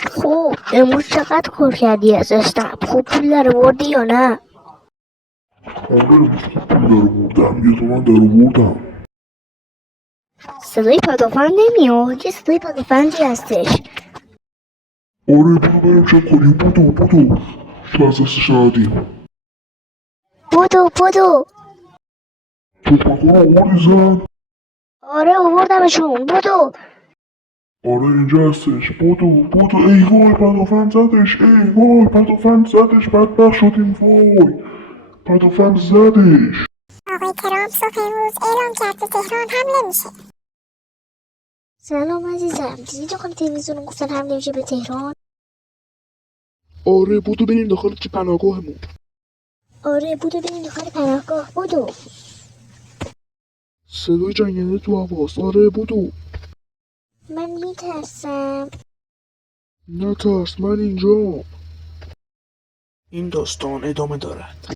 خب امروز چقدر کار کردی ازشتم؟ خوب پول در آوردی یا نه؟ آره امروز خوب پول در آوردم، 1 تومن در آوردم. صدای پدافند نمیاد، یه صدای پدافندی هستش. آره برو بریم چک کنیم، بودو تو از دستش ندیم. بدو تفنگ‌ها رو آوردی زن؟ آره آوردمشون، بدو. آره اینجا هستش، بودو ای وای پدافند زدش، ای وای پدافند زدش، بدبخت شدیم وای پدافند زدش. آقای ترامپ صبح امروز اعلام کرد که تهران حمله میشه. سلام عزیزم، دیدی داخل تلویزیون گفتن حمله میشه به تهران؟ آره بودو بریم داخل چه پناهگاهمون. آره بدو بریم داخل پناهگاه، بدو. صدای جنگنده تو حواس، آره بودو. من میترسم. نترس من اینجا. این داستان ادامه دارد.